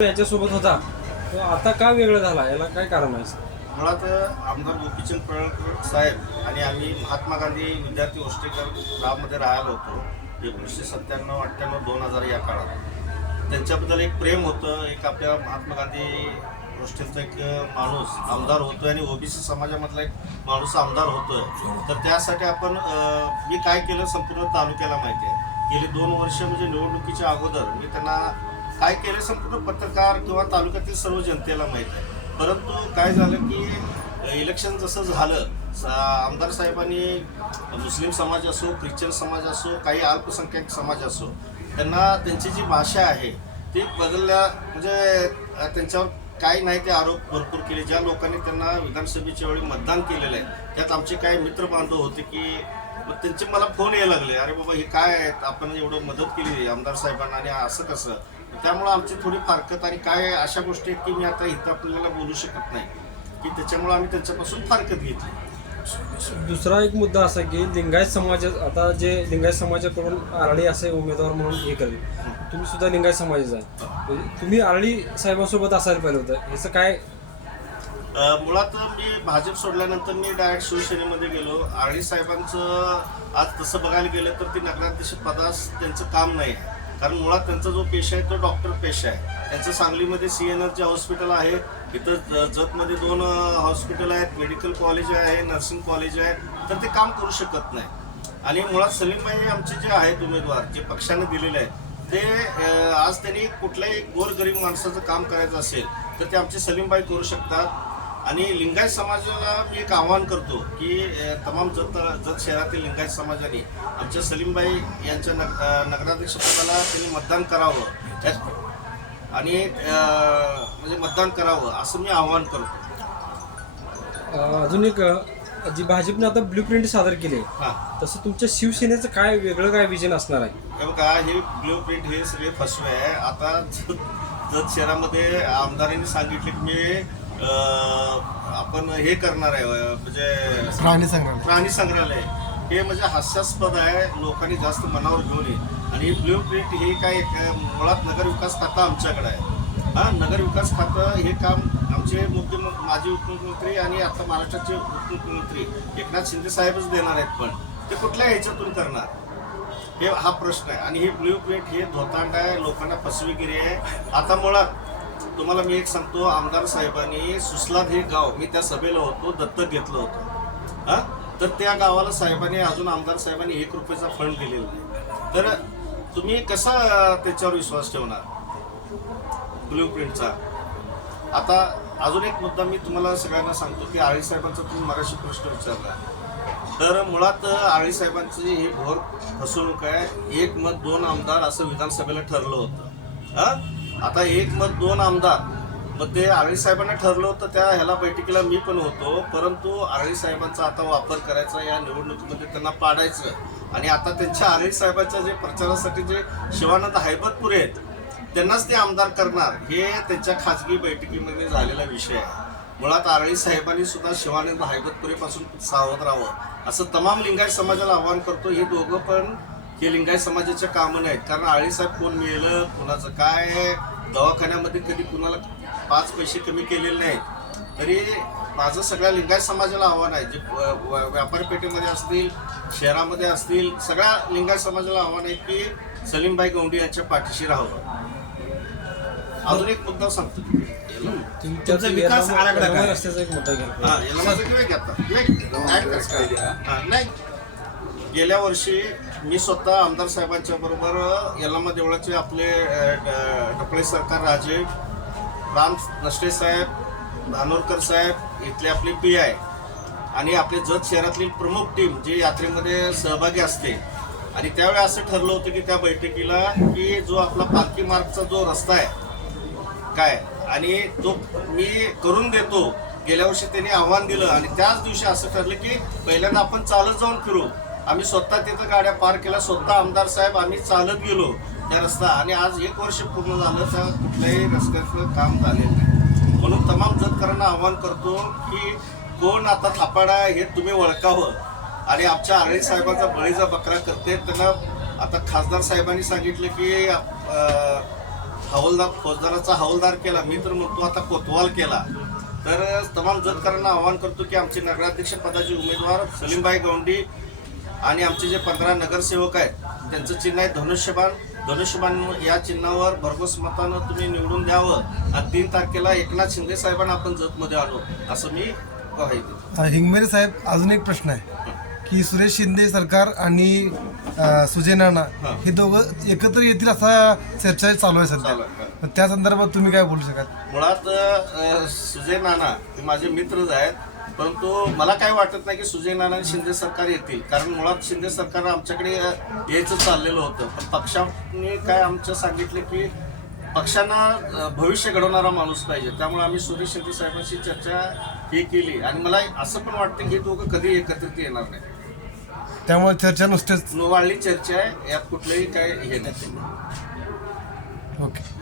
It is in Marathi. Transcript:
याच्यासोबत होता तो आता का वेगळं झाला, याला काय कारण आहे? मुळात आमदार गोपीचंद पडळकर साहेब आणि आम्ही महात्मा गांधी विद्यार्थी हॉस्टेल गावामध्ये राहायला होतो 1997-98-2000 या काळात. त्यांच्याबद्दल एक प्रेम होतं. एक आपल्या महात्मा गांधी हॉस्टेलचा एक माणूस आमदार होतो आणि ओबीसी समाजामधला एक माणूस आमदार होतोय. तर त्यासाठी आपण मी काय केलं संपूर्ण तालुक्याला माहिती आहे. गेली 2 वर्ष म्हणजे निवडणुकीच्या अगोदर मी त्यांना काय केलं संपूर्ण पत्रकार किंवा तालुक्यातील सर्व जनतेला माहीत आहे. परंतु काय झालं की इलेक्शन जसं झालं आमदार साहेबांनी मुस्लिम समाज असो, ख्रिश्चन समाज असो, काही अल्पसंख्याक समाज असो, त्यांना त्यांची जी भाषा आहे ती बदलल्या म्हणजे त्यांच्यावर काही नाही ते आरोप भरपूर केले. ज्या लोकांनी त्यांना विधानसभेच्या वेळी मतदान केलेलं आहे त्यात आमचे काही मित्रबांधव होते की त्यांचे मला फोन यायला लागले, अरे बाबा हे काय आहेत, आपण एवढं मदत केली आमदार साहेबांना आणि असं कसं. त्यामुळं आमची थोडी फारकत आणि काय अशा गोष्टी आहेत की मी आता इथं आपल्याला बोलू शकत नाही की त्याच्यामुळं आम्ही त्यांच्यापासून फारकत घेतली. दुसरा एक मुद्दा असा की लिंगायत समाज आता जे लिंगायत समाजाकडून आरळी असे उमेदवार म्हणून हे करेल, तुम्ही सुद्धा लिंगायत समाजाचा आहे, तुम्ही आरळी साहेबांसोबत असायला पाहिलं होतं, ह्याचं काय? मुळात मी भाजप सोडल्यानंतर मी डायरेक्ट शिवसेनेमध्ये गेलो. आरळी साहेबांचं आज तसं बघायला गेलं तर ती नगराध्यक्ष पदास त्यांचं काम नाही आहे. कारण मुळात त्यांचा जो पेशा आहे तो डॉक्टर पेशा आहे. त्यांचं सांगलीमध्ये CNRचे हॉस्पिटल आहे, इथं जतमध्ये 2 हॉस्पिटल आहेत, मेडिकल कॉलेज आहे, नर्सिंग कॉलेज आहे, तर ते काम करू शकत नाही. आणि मुळात सलीमबाई आमचे जे आहेत उमेदवार जे पक्षाने दिलेले आहेत ते आज त्यांनी कुठल्याही गोरगरीब माणसाचं काम करायचं असेल तर ते आमचे सलीमबाई करू शकतात. आणि लिंगायत समाजाला मी एक आवाहन करतो की तमाम जत शहरातील लिंगायत समाजाने आमच्या सलीमबाई यांच्या नगराध्यक्षपदाला त्यांनी मतदान करावं आणि म्हणजे मतदान करावं असं मी आवाहन करतो. अजून एक जी भाजपने आता ब्ल्यू प्रिंट सादर केली हां, तसं तुमच्या शिवसेनेचं काय वेगळं काय विजन असणार आहे? हे बघा, हे ब्ल्यू प्रिंट हे सगळे फसवे आहे. आता जत शहरामध्ये आमदारांनी सांगितले की मी आपण हे करणार आहे म्हणजे प्राणी संग्रहालय. हे म्हणजे हास्यास्पद आहे, लोकांनी जास्त मनावर घेऊ नये. आणि ब्ल्यू प्रिंट हे काय मुळात नगरविकास खातं आमच्याकडे आहे. हां, नगरविकास खातं हे काम आमचे माजी उपमुख्यमंत्री आणि आता महाराष्ट्राचे उपमुख्यमंत्री एकनाथ शिंदे साहेबच देणार आहेत. पण ते कुठल्या ह्याच्यातून करणार हे हा प्रश्न आहे. आणि हे ब्ल्यू प्रिंट हे धोतांड आहे, लोकांना फसवेगिरी आहे. आता मुळात तुम्हाला मी एक सांगतो, आमदार साहेबांनी सुसलाद हे गाव, मी त्या सभेला होतो, दत्तक घेतलं होतं. हां, तर त्या गावाला साहेबांनी अजून आमदार साहेबांनी 1 रुपयाचा फंड दिलेला नाही. तर तुम्ही कसा त्याच्यावर विश्वास ठेवणार ब्ल्यू प्रिंटचा? आता अजून एक मुद्दा मी तुम्हाला सगळ्यांना सांगतो की आळी साहेबांचा तुम्ही मगाशी प्रश्न विचारला. तर मुळात आळी साहेबांची ही घोर फसवणूक आहे. 1 मत 2 आमदार असं विधानसभेला ठरलं होतं. हां, आता 1 मत 2 आमदार, मग ते आरळी साहेबांना ठरलं होतं. त्या ह्याला बैठकीला मी पण होतो. परंतु आरळी साहेबांचा आता वापर करायचा, या निवडणुकीमध्ये त्यांना पाडायचं. आणि आता त्यांच्या आरळी साहेबांच्या जे प्रचारासाठी जे शिवानंद हैबतपुरे आहेत त्यांनाच ते आमदार करणार, हे त्यांच्या खाजगी बैठकीमध्ये झालेला विषय आहे. मुळात आरळी साहेबांनी सुद्धा शिवानंद हैबतपुरेपासून सावध राहावं असं तमाम लिंगायत समाजाला आवाहन करतो. हे दोघं पण हे लिंगायत समाजाच्या कामं नाहीत. कारण आळी साहेब कोण मिळेलं, कुणाचं काय आहे, दवाखान्यामध्ये कधी कुणाला 5 पैसे कमी केलेले नाहीत. तरी माझं सगळ्या लिंगायत समाजाला आव्हान आहे, जे व्यापारी पेठेमध्ये असतील, शहरामध्ये असतील, सगळ्या लिंगायत समाजाला आव्हान आहे की सलीमबाई गवंडी यांच्या पाठीशी राहावं. अजून एक मुद्दा सांगतो, विकास आराखडा रस्त्याचा एक मुद्दा घ्या. हां, याला माझं नाही. गेल्या वर्षी मी स्वतः आमदार साहेबांच्या बरोबर यल्लामा देवळाचे आपले ढपळे सरकार राजे, राम नष्टे साहेब, धानोरकर साहेब, इथले आपले PI आणि आपले जत शहरातली प्रमुख टीम जी यात्रेमध्ये सहभागी असते. आणि त्यावेळी असं ठरलं होतं की त्या बैठकीला की जो आपला पालखी मार्गचा जो रस्ता आहे काय, आणि तो मी करून देतो. गेल्या वर्षी त्यांनी आव्हान दिलं आणि त्याच दिवशी असं ठरलं की पहिल्यांदा आपण चालत जाऊन फिरू. आम्ही स्वतः तिथं गाड्या पार केल्या, स्वतः आमदार साहेब आम्ही चालत गेलो त्या रस्ता. आणि आज 1 वर्ष पूर्ण झालं तर कुठल्याही रस्त्याचं काम झालेलं नाही. म्हणून तमाम जतकरांना आव्हान करतो की कोण आता थापाडा हे तुम्ही ओळखावं. आणि आमच्या आरळी साहेबांचा बळीचा बकरा करते त्यांना आता खासदार साहेबांनी सांगितलं की हवालदार फौजदाराचा हवालदार केला, मी तर म्हणतो आता कोतवाल केला, तर तमाम जतकरांना आवाहन करतो की आमचे नगराध्यक्ष पदाचे उमेदवार सलीमभाई गवंडी आणि आमचे जे 15 नगरसेवक आहेत त्यांचं चिन्ह आहे धनुष्यबाण या चिन्हावर भरघोस मतानं तुम्ही निवडून द्यावं आणि 3 तारखेला एकनाथ शिंदे साहेबांना आपण जतमध्ये आणू असं मी ग्वाही देतो. हिंगमेरे साहेब, अजून एक प्रश्न आहे की सुरेश शिंदे सरकार आणि सुजय नाना हे दोघं एकत्र येतील असा चर्चा चालू आहे सध्या. तर त्या संदर्भात तुम्ही काय बोलू शकाल? मुळात सुजय नाना ते माझे मित्रच आहेत, परंतु मला काय वाटत नाही की सुजय नाना आणि शिंदे सरकार येतील, कारण मुळात शिंदे सरकार आमच्याकडे यायचं चाललेलं होतं, पण पक्षाने काय आमचं सांगितलं की पक्षांना भविष्य घडवणारा माणूस पाहिजे, त्यामुळे आम्ही सुरेश शिंदे साहेबांशी चर्चा ही केली आणि मला असं पण वाटतं की हे दोघं कधी एकत्रित येणार नाही. त्यामुळे चर्चा नुसतेच वाढली चर्चा आहे, यात कुठलंही काय हे नाही. ओके.